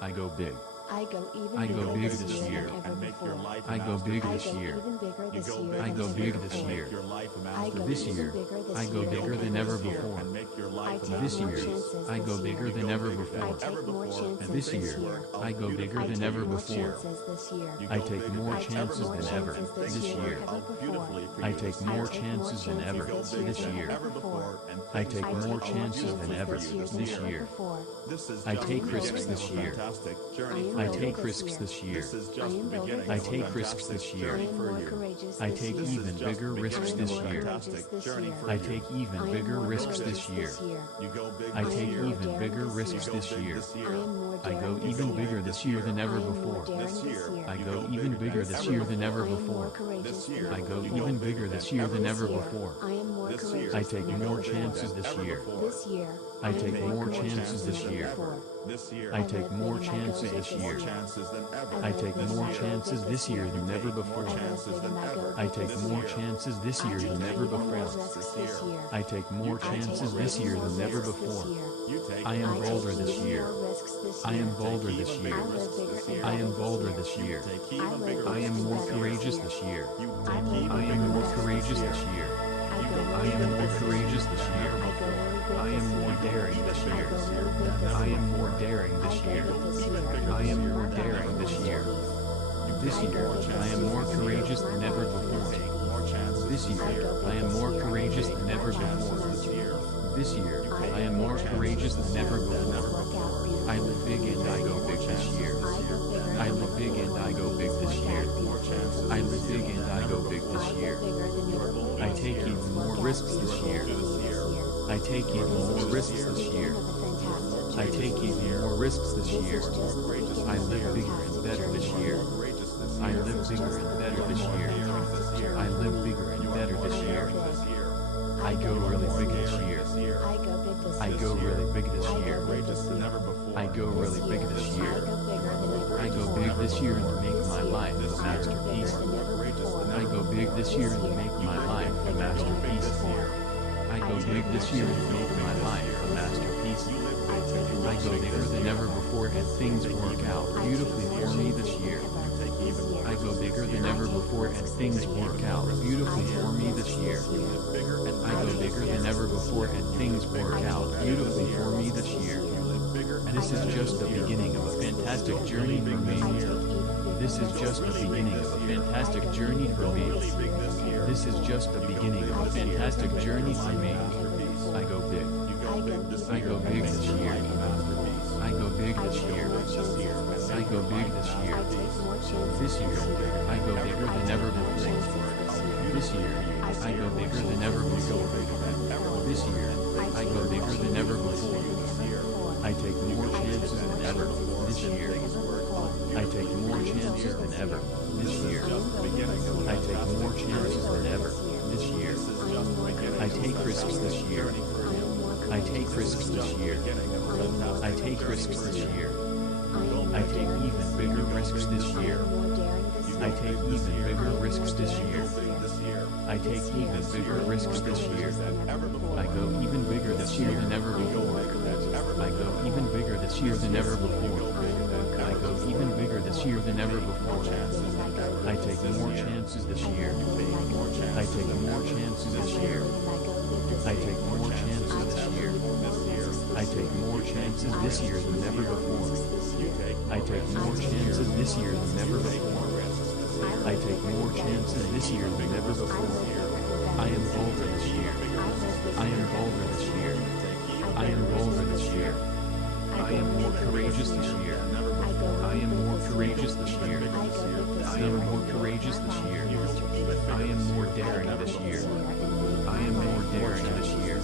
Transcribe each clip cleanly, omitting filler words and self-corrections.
I go big. I go even I go bigger big this this year year. than ever And make your before. life a I go big I this go year. even bigger You this go year big I than go ever big before. this year. Make your life a I go This even year, bigger this I go year bigger than than ever ever before. And make your I life a take This more year, chances I go this bigger year. than ever I before. take more chances This this year, year. I go bigger I than take ever more before. chances this year. I take more I take chances more than ever chances this this year. year than ever before. I take more I take chances than ever chances this than year. ever before. I take I more take chances than ever this year this than ever year. before. This is I just take the risks beginning this of a year. fantastic I journey am for I bolder take you. risks year. this year. This is I just am the bolder beginning I of a take risks fantastic this year. I journey am for more you. courageous I this take year. This is even just bigger the risks beginning this of a year. fantastic This journey year. for I you. take even I am bigger more risks this courageous year. this year. You go big I this take year. even daring bigger this risks You go this big year. this I year. am more I daring go this even year. bigger this year than I ever am more before. daring This this year, year. I you go go even bigger bigger than this ever year than before. ever I am more before. courageous This than year, I ever go you before. even go bigger bigger this than year ever than ever This year, before. I am more This courageous year, I take than you more ever go bigger chances than this ever year. before. This year, I take take more more chances this than year. ever. This year, I take more big and I go chances big this take this more year. chances than ever. I take big and more I go chances big this year year. than ever Take more before. chances than ever. I take This more year. chances this I year take than ever even more before. risks this year. I take more I take chances more this year more than ever risks this before. year. You take I am I more bolder take this even year. more risks this I year. am bolder Take this even year. I bigger live risks bigger this and year. I am better bolder this this year. year. Take I even live bigger I risks am bigger more and better courageous this this year. year. You I take live even I bigger am bigger more risks courageous this this year. year. I You go go I really am big more this courageous year. this than year. ever I go before. really big I am this more year. daring this I year. go really big this I year. am more daring I this go year. big this Even year. bigger I am this more year. daring this year. This I year, go big I this am year. more courageous than ever before. Take more chances This year, I am more courageous than ever before. this year. This year, I am more courageous than ever before. I live big and I go big this year. I live big and I go big this year. More chances I live big and I go big this year. I take even more risks this year. I take even more risks this year. I take even more risks this year. I live bigger and better this year. I live bigger and better this year. I live bigger and better this year. I go really big this year. I go really big this year. I go really big this year. I go big this year and make my life a masterpiece. I go big this year and make my life a masterpiece. I go big this year and make my life a masterpiece. I go bigger than ever before and things work out beautifully for me this year. I go bigger than ever before and things work out beautifully for me this year. I go bigger than ever before and things work out beautifully for me this year. This is just the beginning of a fantastic journey for me. This is just the beginning of a fantastic journey for me. This is just the beginning of a fantastic journey for me. I go big. I go big this year. I go big this year. I go big this year. This year, I go bigger than ever before. This year, I go bigger than ever before. This year, I go bigger than ever before. I take more chances than ever this year. I take more chances than ever this year. I take more chances than ever this year. I take risks this year. I take risks this year. I take risks this year. I take even bigger risks this year. I take even bigger risks this year. I take even bigger risks this year. I go even bigger this year than ever before. I go even bigger this year than ever before. I go even bigger this year than ever before. I take more chances this year. I take more chances this year. I take more chances this year. I take more chances this year than ever before. I take more chances this year than ever before. I take more chances this year than ever before. I am bolder this year. I am bolder this year. I am bolder this year. I am more courageous this year. I am more courageous this year. I am more courageous this year. I am more daring this year. I am more daring this year.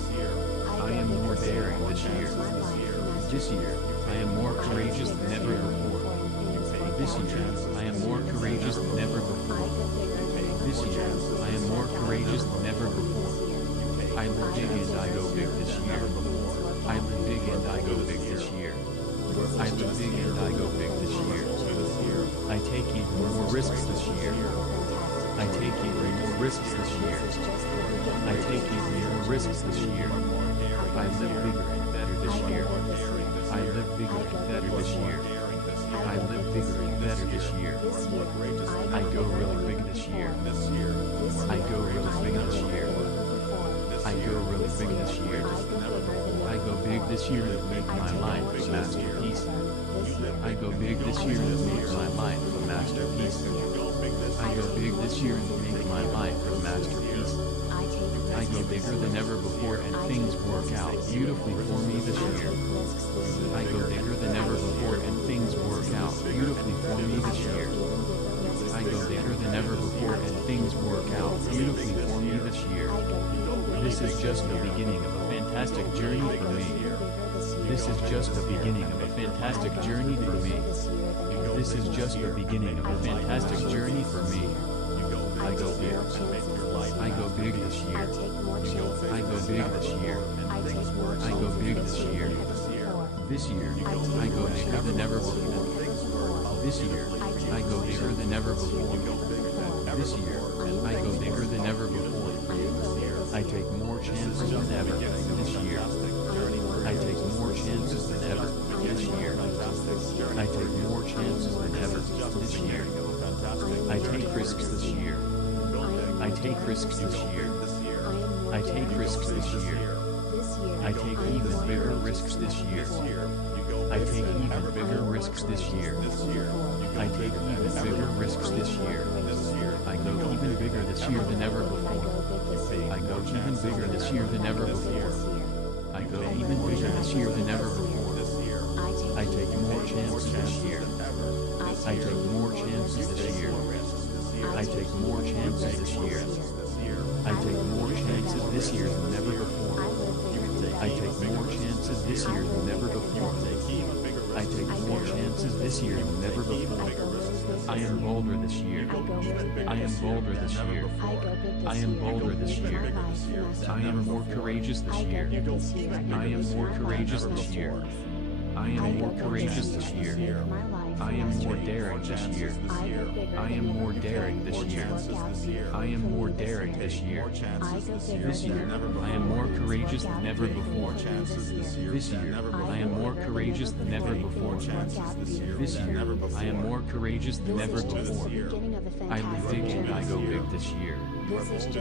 I am more daring this year. This year, I am more courageous than ever before. This year, I am more courageous than ever before. This year, I am more courageous than ever before. I live big and I go big this year. I live big and I go big this year. I live big and I go big this year. I take even more risks this year. I take even more risks this year. I take even more risks this year. I live bigger and better this year. I live bigger and better this year. I live bigger and better this year. I go really big this year. I go really big this year. I go really big this year. I go big this year and make my life a masterpiece. I go big this year and make my life a masterpiece. I go big this year and make my life a masterpiece. I go bigger than ever before and things work out beautifully for me this year. I go bigger than ever before and things work out beautifully for me this year. I go bigger than ever before and things work out beautifully for me this year. This is just the beginning of a fantastic journey for me. This is just the beginning of a fantastic journey for me. This is just the beginning of a fantastic journey for me. I go big. I go big this year. I go big this year. I go big this year. This year, I go bigger than ever before. This year, I go bigger than ever before. This year, I go bigger than ever before. I take more chances than ever this year. I take more chances than ever this year. I take more chances than ever this year. I take risks this year. I take risks this year. I take risks this year. I take even bigger risks this year. I take even bigger risks this year. I take even bigger risks this year. I go even bigger this year than ever before. I go even bigger this year than ever before. I go even bigger this year than ever before. I take more chances this year. I take more chances this year. I take more chances this year. I take more chances this year than ever before. I take more chances this year than ever before. I take more chances this year than ever before. I am bolder this year. I am bolder this year. I am bolder this year. I am more courageous this year. I am more courageous this year. I am more courageous this year. I am more daring this year. I am more daring this year. I am more daring this year. This year, I am more courageous than ever before. This year, I am more courageous than ever before. This year, I am more courageous than ever before. I live big and I go big this year.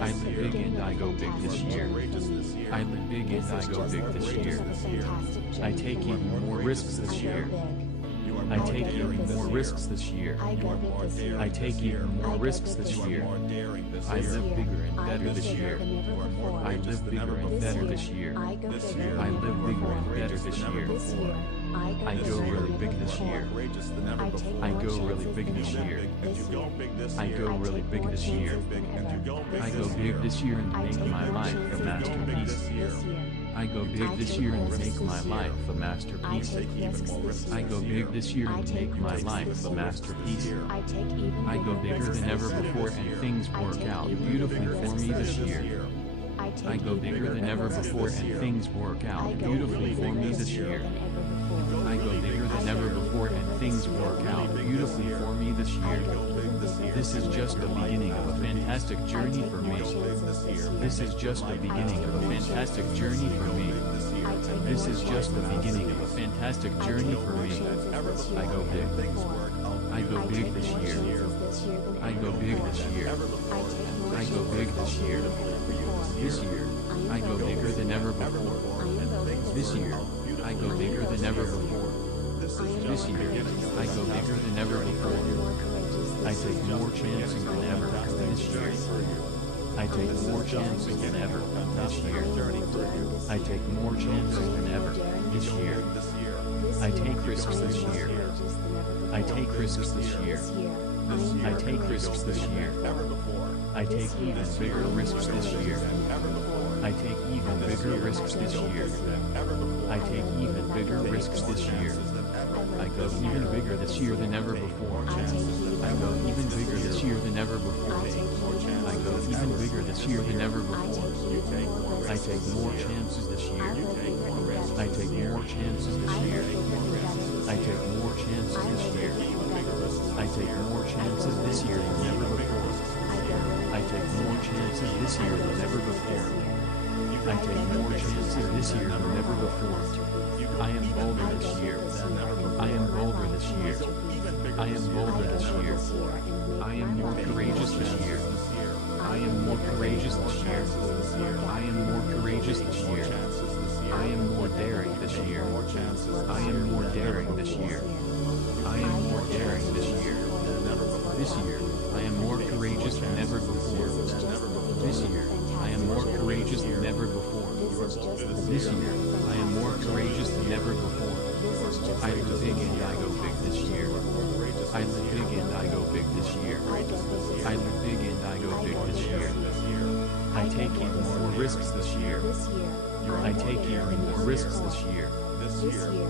I live big and I go big this year. I live big and I go big this year. I take even more risks this year. I take even more risks this year. I take even more risks this year. I live bigger and better this year. I live bigger and better this year. I live bigger and better this year. I go really big this year. I go really big this year. I go really big this year. I go big this year and make my life a masterpiece. I go big this year and make my life a masterpiece. I go big this year and make my life a masterpiece. I go bigger than ever before and things work out beautifully for me this year. I go bigger than ever before and things work out beautifully for me this year. I go bigger than ever before and things work out beautifully for me this year. This is just the beginning of a fantastic journey for me. This is just the beginning of a fantastic journey for me. This is just the beginning of a fantastic journey for me. I go big. I go big this year. I go big this year. I go big this year. This year, I go bigger than ever before. This year, I go bigger than ever before. This year, I go bigger than ever before. I take more chances than ever this year. I take more chances than ever this year. I take more chances than ever this year. I take risks this year. I take risks this year. I take risks this year. I take even bigger risks this year. I take even bigger risks this year. I take even bigger risks this year. I go even bigger this year than ever before. I go even bigger this year than ever before. I go even bigger this year than ever before. I take more chances this year. I take more chances this year. I take more chances this year. I take more chances this year than ever before. I take more chances this year than ever before. I take more chances this year than ever before. I am bolder this year. I am bolder this year. I am bolder this year. I am more courageous this year. I am more courageous this year. I am more courageous this year. I am more daring this year. I am more daring this year. I am more daring this year. This year, I am more courageous than ever before. This year, I am more courageous than ever before. This year, I am more courageous than ever before. I live big and I go big this year. I live big and I go big this year. I live big and I go big this year. I take even more risks this year. I take even more risks this year.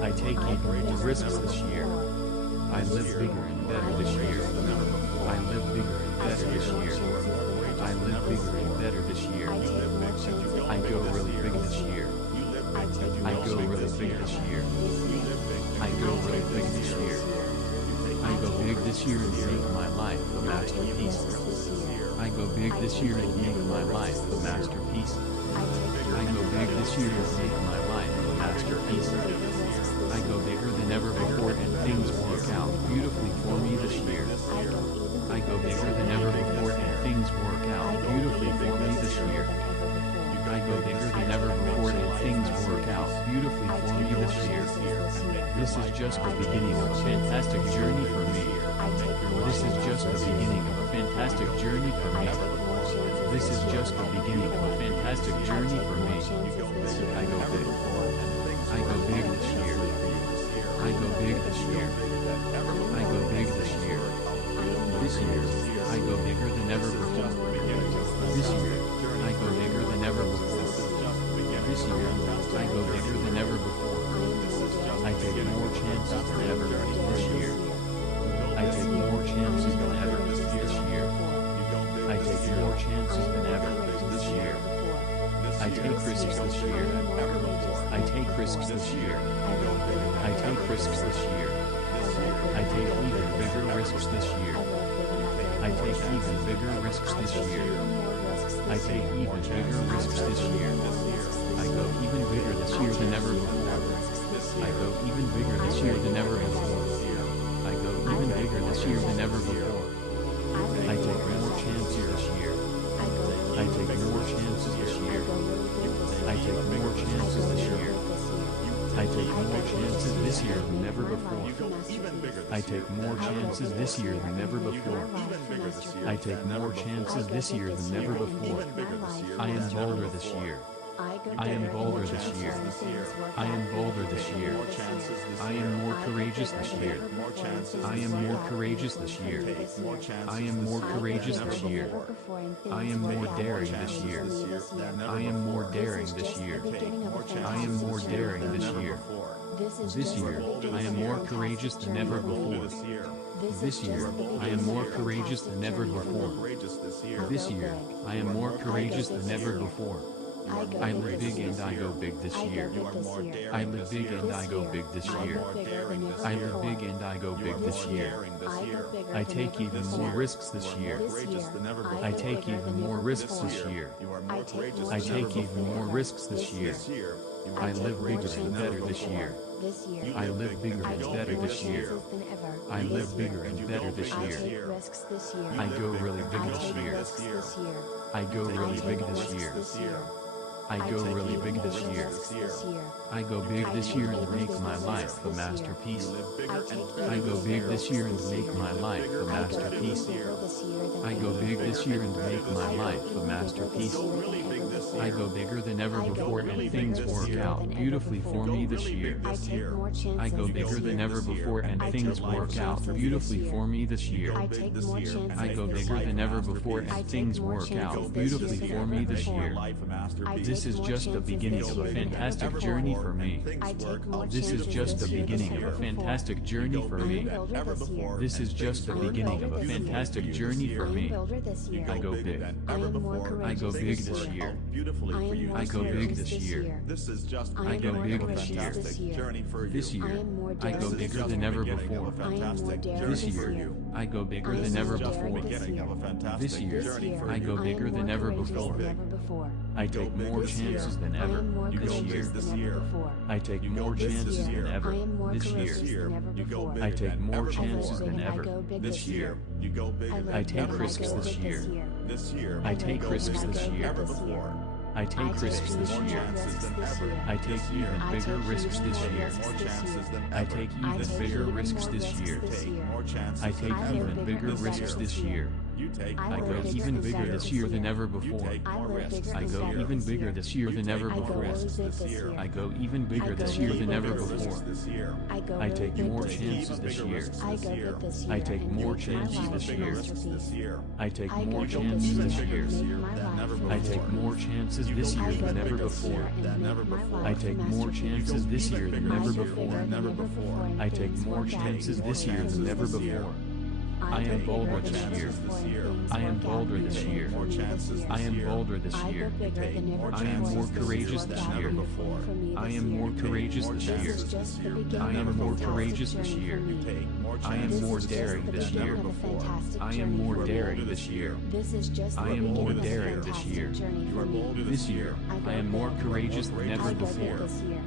I take even more risks this year. I live bigger and better this year. I live bigger and better this year. I live bigger and better this year. I go really big this year. I go really big this year. I go really big this year. I go big this year and make my life a masterpiece. I go big this year and make my life a masterpiece. I go big this year and make my life a masterpiece. I go bigger than ever before and things work out beautifully for me this year. I go bigger than ever before and things work out beautifully for me this year. I go bigger than ever before and things work out beautifully for me this year. This is just the beginning of a fantastic journey for me. This is just the beginning of a fantastic journey for me. This is just the beginning of a fantastic journey for me. I go big. I go big this year. I go big this year. I go big this year. This year, I go bigger than ever before. This year, I go bigger than ever before. This year, I go bigger than ever before. I take more chances than ever this year. I take more chances than ever this year. I take more chances than ever this year. I take risks this year. I take risks this year. I take risks this year. I take even bigger risks this year. I take even bigger risks this year. I take even bigger risks this year. I go even bigger this year than ever before. I go even bigger this year than ever before. I go even bigger this year than ever before. I take more chances this year. I take more chances this year. I take more chances this year. I take more chances this year than ever before. I take more chances this year than ever before. I take more chances this year than ever before. I am bolder this year. I am bolder this year. I am bolder this year. I am more courageous this year. I am more courageous this year. I am more courageous this year. I am more daring this year. I am more daring this year. I am more daring this year. This year, I am more courageous than ever before. This year, I am more courageous than ever before. This year, I am more courageous than ever before. I live big and I go big this year. I live big and I go big this year. I live big and I go big this year. I take even more risks this year. I take even more risks this year. I take even more risks this year. I live bigger and better this year. I live bigger and better this year. I live bigger and better this year. I go really big this year. I go really big this year. I go really big this year. I go big this year and make my life a masterpiece. I go big this year and make my life a masterpiece. I go big this year and make my life a masterpiece. I go bigger than ever before and things work out beautifully for me this year. I go bigger than ever before and things work out beautifully for me this year. I go bigger than ever before and things work out beautifully for me this year. This is just the beginning of a fantastic journey for me. This is just the beginning of a fantastic journey for me. This is just the beginning of a fantastic journey for me. I go big. I go big this year. I go big this year. is just I go am big more this year. courageous this year. journey for you. This year, I am more I go daring bigger this than year. ever Beginning before. of a I am more fantastic daring journey This this year, year. I go bigger I am than ever more before. daring this Beginning of a year. fantastic This year, journey This for year, I go you. bigger I am than more ever courageous before. than ever before. I take big more this year. chances than I ever. am more You go This big year, this courageous than year. ever before. I take You go more big this chances year. than I ever. am more This courageous year, than ever You go before. big I take more ever chances before. than I ever. go big This year, you go bigger than I take ever risks before. this year. This year, I you take go risks bigger this than year. ever before. I take risks this more year. chances than ever. I take This year. even I bigger take risks even this more year. risks More this chances year. than I ever. take I even take bigger even risks more this risks year. this year. More chances I than take I ever. live even bigger bigger and risks better this this year. You take I I more go live risks bigger even and bigger better this this year than year. ever You before. take I more live risks bigger I and go better even this bigger year. this year than ever I go before. really big this year. I go even bigger I go this year really than big ever this year. before. This year. I go I really take big more this year. chances this year. I go big this year. I take and more make my chances life this a year. masterpiece. I take I more go big chances this this year year. and make my than life ever a before. I take more chances this I year go than big ever this year before. and Than make ever my before. life I a take more masterpiece. chances this year than I ever go before. bigger than ever before and I take things more work out chances this year beautifully than ever this year. before. I I am go bolder bigger this than ever year. before and things I am work out bolder this beautifully year. for me this year. I am bolder this I year. go bigger than ever I am before more and courageous things this work out year. beautifully for me I this am year. more courageous this This year. is just the beginning I am of a more fantastic courageous this journey year. for me. I am This more is just daring the this beginning year. of a fantastic I am journey more for me. daring this year. This is just I the am beginning more of a daring this fantastic year. journey You for are me. bolder This year, go I am more big. courageous than I ever go big before. this year.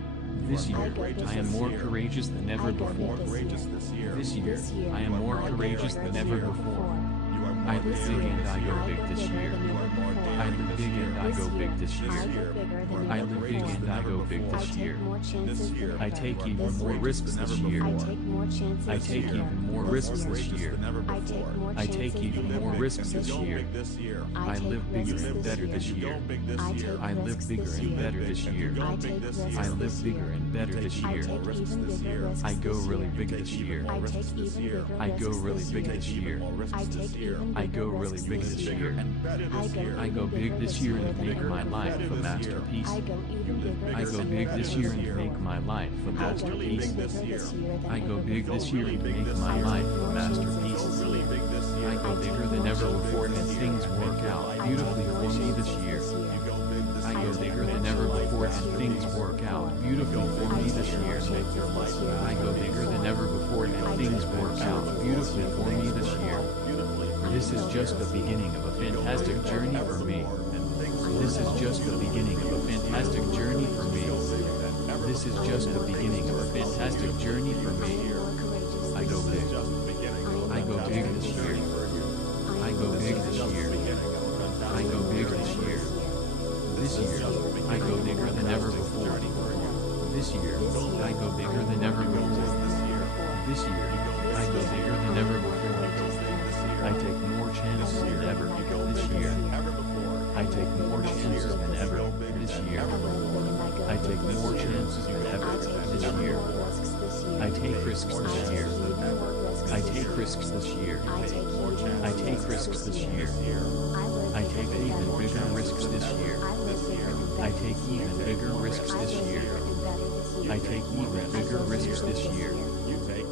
This year, I go big I am this more year. courageous than ever I go big before. this Courageous year. this year. This year, This year, I am more I go courageous bigger than ever before. You are more I live This big year, and I go I big go this bigger year. than ever more before. I live big and I go big this I year. go bigger than I ever live big before. and I go big I this take year. more chances than ever. I take even This more year. risks this year. I take more chances I this take year. even more This risks year. this year. I take more I chances take even than more ever risks this this year. year. this year. I I take live bigger risks and this better year. this year. I take I live risks bigger this and year. better this year. I take risks I live this bigger year. and better this I year. take even bigger risks I go this really year. big this year. I take even bigger I go risks really this big year. this year. I take even I bigger go really risks big this this year. year. I go big this year and make my life a masterpiece. I go even bigger I go big this year and make my life a I go even masterpiece. bigger this year than I go ever big before. this year and make my life a masterpiece. I go bigger than ever before and things work out beautifully for me this year. I go bigger than ever before and things work out beautifully for me this year. I go bigger than ever before and things work out beautifully for me this year. This is just the beginning of a fantastic journey for me. This is just the beginning of a fantastic journey for me. This is just the beginning of a fantastic journey for me. I go big. I go big this year. I go big this year. I go big this year. This year, I go bigger than ever before. This year, I go bigger than ever before. This year, I go bigger than ever before. I take more chances than ever this year. I take more chances than ever this year. I take more chances than ever this year. I take risks this year. I take risks this year. I take risks this year. I take even bigger risks this year. I take even bigger risks this year. I take even bigger risks this year.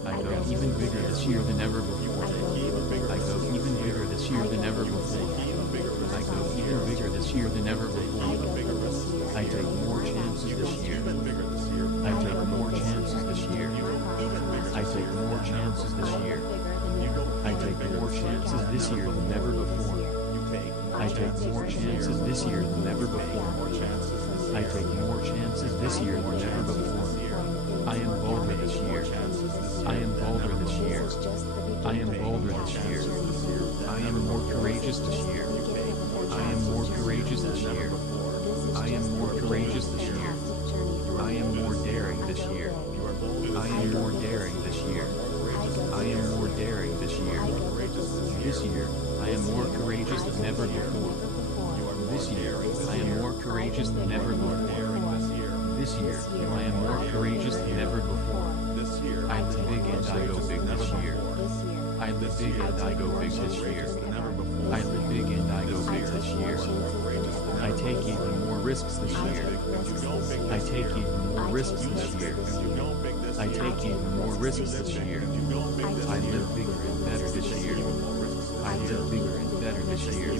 I go even bigger this year than ever before. I go even bigger this year than ever before. I go even bigger this year than ever before. I take more chances this year. I take more chances this year. I take more chances this year. I take more chances this year than ever before. I take more chances this year than ever before. I take more chances this year than ever before. I am bolder this year. I am bolder this year. I am bolder this year. I am more courageous this year. I am more courageous this year. I am more courageous this year. I am more daring this year. I am more daring this year. I am more daring this year. This year, I am more courageous than ever before. This year, I am more courageous than ever before. This year, I am more courageous than ever before. I live big and I go big this year. I live big and I go big this year. I live big and I go big this year. I take even more risks this year. I take even more risks this year. I take even more risks this year. I live bigger and better this year. I live bigger and better this year.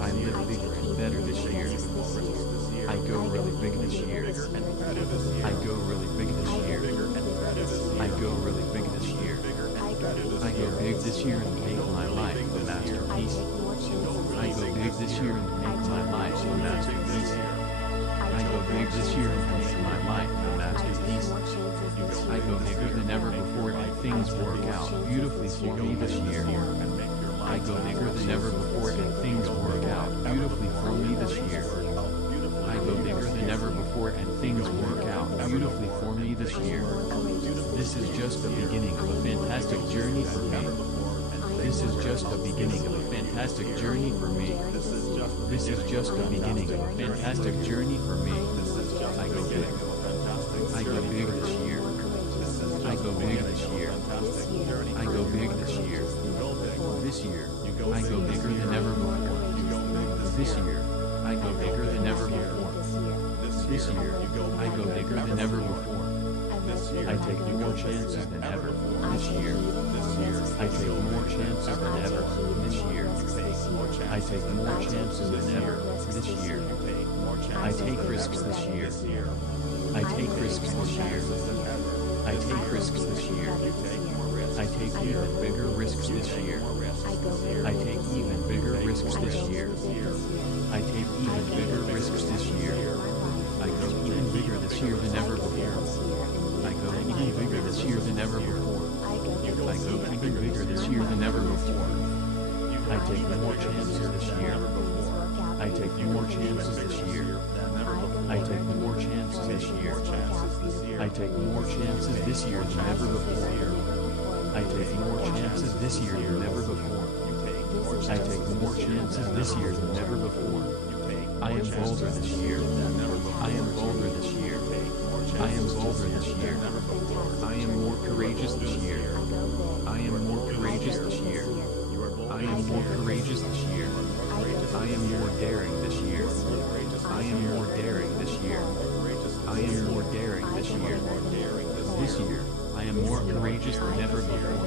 I live bigger and better this year. I go really big this year. I go really big this year. I go really big this year. I go big this year and make my life a masterpiece. I go big this year and make my life a masterpiece. I go big this year and make my life a masterpiece. I go bigger than ever before and things work out beautifully for me this year. I go bigger than ever before and things work out beautifully for me this year. I go bigger than ever before and things work out beautifully for me this year. This is just the beginning of a fantastic journey for me. This is just the beginning of a fantastic journey for me. This is just the beginning of a fantastic journey for me. I go big. I go big this year. I go big this year. I go big this year. This year, I go bigger than ever before. This year, I go bigger than ever before. This year, I go bigger than ever before. I take more chances than ever this year. I take more chances than ever this year. I take more chances than ever this year. I take risks this year. I take risks this year. I take risks this year. I take even bigger risks this year. I take even bigger risks this year. I take even bigger risks this year. I go even bigger this year than ever before. I go even bigger this year than ever before. I go even bigger this year than ever before. I take more chances this year. I take more chances this year. I take more chances this year. I take more chances this year than ever before. I take more chances this year than ever before. I take more chances this year than ever before. I am bolder this year. I am bolder this year. I am bolder this year. I am more courageous this year. I am more courageous this year. I am more courageous this year. I am more daring this year. I am more daring this year. I am more daring this year. This year, I am more courageous than ever before.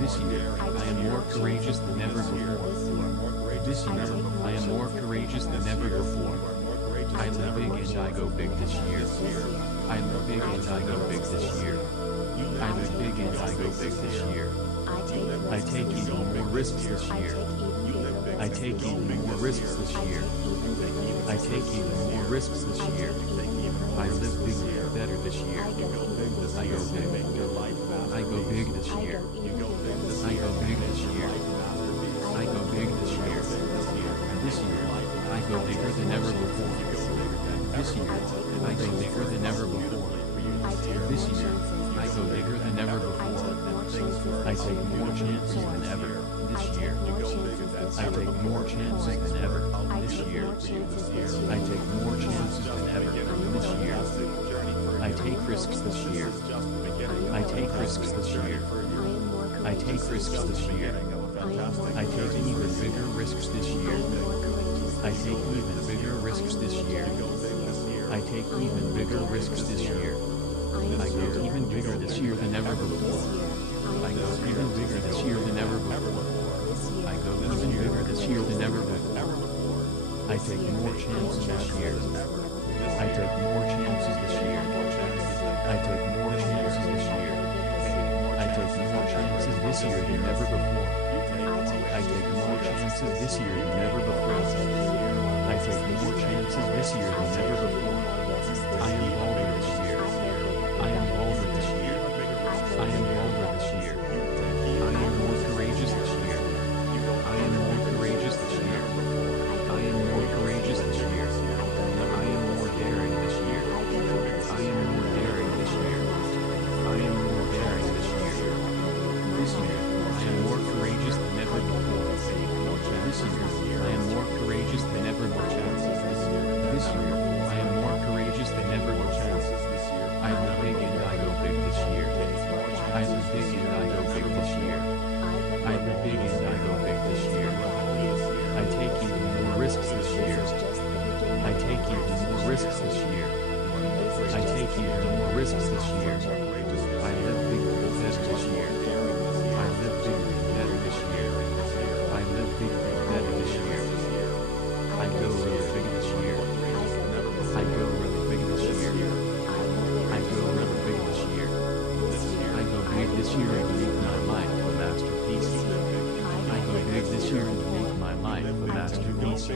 This year, I am more courageous than ever before. This year, I am more courageous than ever before. I live big and I go big this year. I live big and I go big this year. I live big and I go big this year. I take even more risks this year. I take even more risks this year. I take even more risks this year. I live bigger and better this year. I go big. I go big this year. I go big this year. I go big this year. This year, I go bigger than ever before. This year, I go bigger than ever before. This year, I go bigger than ever before. I take more chances than ever this year. I take more chances than ever this year. I take more chances than ever this year. I take risks this year. I take risks this year. I take risks this year. I take even bigger risks this year. I take even bigger risks this year. I take even bigger risks this year. I go even bigger this year than ever before. I go even bigger this year than ever before. I go even bigger this year than ever before. I take more chances this year. I take more chances this year. I take more chances this year. I take more chances this year than ever before. I take more chances this year than ever before. I take more chances this year than ever before. I am bolder this year. I am bolder this year. I am bolder this year. I am more courageous this year. I am more courageous this year. I am more courageous this year. I am more daring this year. I am more daring this year. I am more daring this year. This year, I am more courageous than ever before. This year, I am more courageous than ever before. This year, I am more courageous than ever before. I live big and I go big this year. I live big and I go big this year. I live big and I go big this year. I take even more risks this year. I take even more risks this year. I take even more risks this year. I live bigger and better this year. I live bigger and better this year. I live bigger and better this year. I go really big this year. this year and make my life a masterpiece. I go big this year and make my life a masterpiece.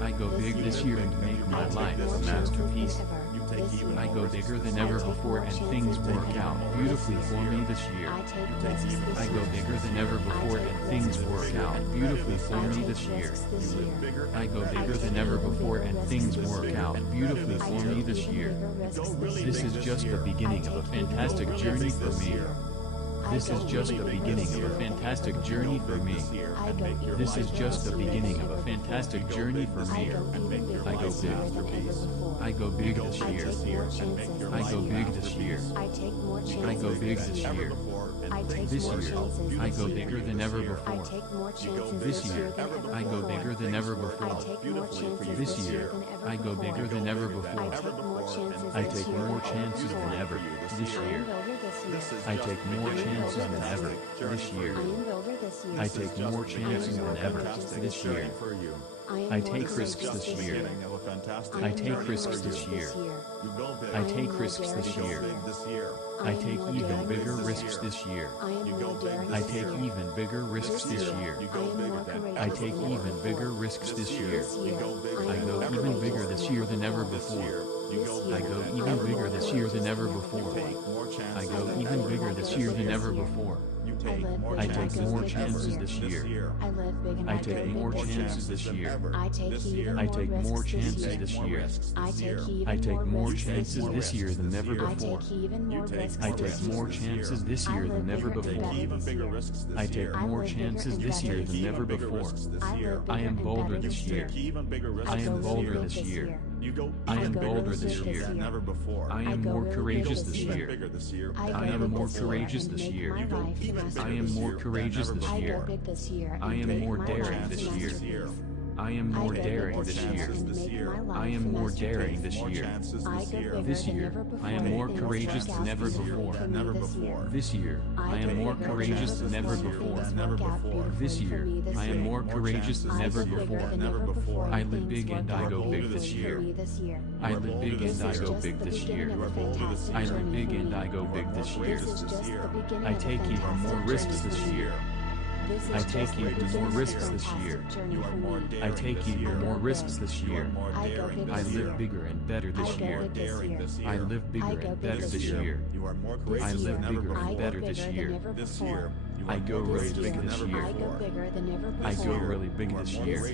I go big this year and make my life a masterpiece. I go bigger than ever before and things work out beautifully for me this year. I go bigger than ever before and things work out beautifully for me this year. I go bigger than ever before and things work out beautifully for me this year. This is just the beginning of a fantastic journey for me. This is just the beginning of a fantastic journey for me. This is just the beginning of a fantastic journey for me. I go big. I go big this year. I go big this year. I go big this year. This year, I go bigger than ever before. This year, I go bigger than ever before. This year, I go bigger than ever before. I take more chances than ever this year. I take more chances than ever this year. I take more chances than ever this year. I take risks this year. I take risks this year. I take risks this year. I take even bigger risks this year. I take even bigger risks this year. I take even bigger risks this year. I go even bigger this year than ever before. I go even bigger this year than ever before. I go even bigger this year than ever before. I take more chances this year. I take more chances this year. I take more chances this year. I take more chances this year than ever before. I take more chances this year than ever before. I take more chances this year than ever before. I am bolder this year. I am bolder this year. I am bolder this year. I am more courageous this year. I am more courageous this year. I am more courageous this year. I am more daring this year. I am more daring this year. I am more daring this year. This year, I am more courageous than ever before. This year, I am more courageous than ever before. This year, I am more courageous than ever before. I live big and I go big this year. I live big and I go big this year. I live big and I go big this year. I take even more risks this year. I take even more risks this year. I take even more risks this year. I live bigger and better this year. I live bigger and better this year. I live bigger and better this year. I go really big this year. I go really big this year.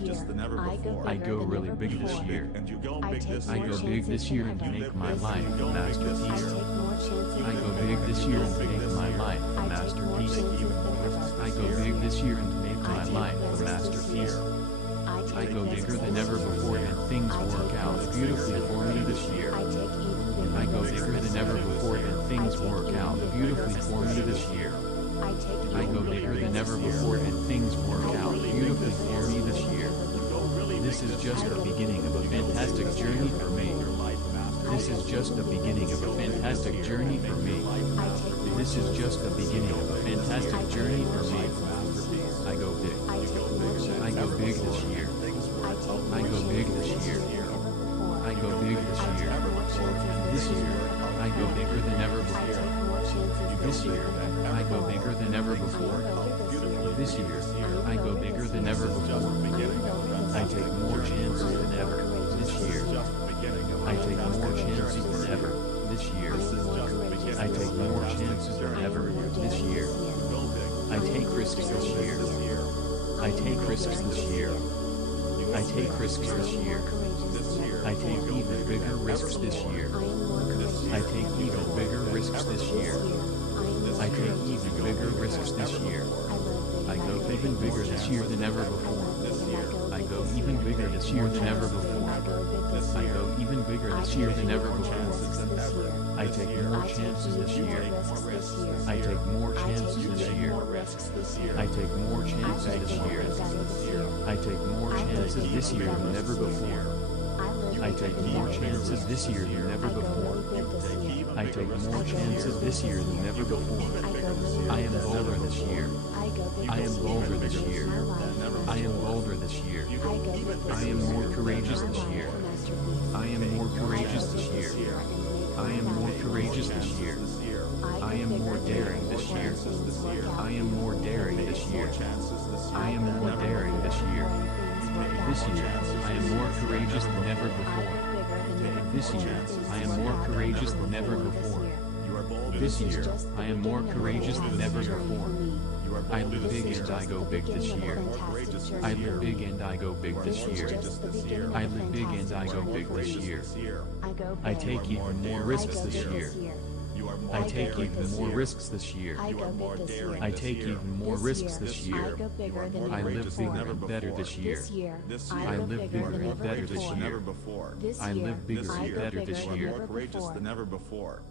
I go really big this year. I go big this year and make my life a masterpiece. I go big this year and make my life a masterpiece. I go big this year and make my life a masterpiece. I go bigger than ever before and things work out beautifully for me this year. I go bigger than ever before and things work out beautifully for me this year. I go bigger than ever before and things work out beautifully for me this year. This is just the beginning of a fantastic journey for me. This is just the beginning of a fantastic journey for me. This is just the beginning of a fantastic journey for me. I go big. I go big this year. I go big this year. I go big this year. This year, I go bigger than ever before. This year, I go bigger than ever before. This year, I go bigger than ever before. I take more chances than ever this year. I take more chances than ever this year. I take more chances than ever this year. I take risks this year. I take risks this year. I take risks this year. I take even bigger risks this year. I take even bigger risks this year. I take even bigger risks this year. I go even bigger this year than ever before. I go even bigger this year than ever before. I go even bigger this year than ever before. I take more chances this year. I take more chances this year. I take more chances this year. I take more chances this year than ever before. I take more chances this year than ever before. I take more chances this year than ever before. I am bolder this year. I am bolder this year. I am bolder this year. I am more courageous this year. I am more courageous this year. I am more courageous this year. I am more daring this year. I am more daring this year. I am more daring this year. This year, I am more courageous than ever before. This year, I am more courageous than ever before. You are bold. This year, I am more courageous than ever before. You are bold. I live big and I go big this year. I live big and I go big this year. I live big and I go big this year. I take even more risks this year. You are more I take daring even this more year. risks this year. I You are go more big this year. daring I this take year. even more risks this I year. go bigger than I ever live before. bigger and better this year. This year, This I year, I go live bigger bigger than and ever better this before. than year. ever before. This I year, live bigger I and go better bigger this than year. More ever courageous before. than ever before.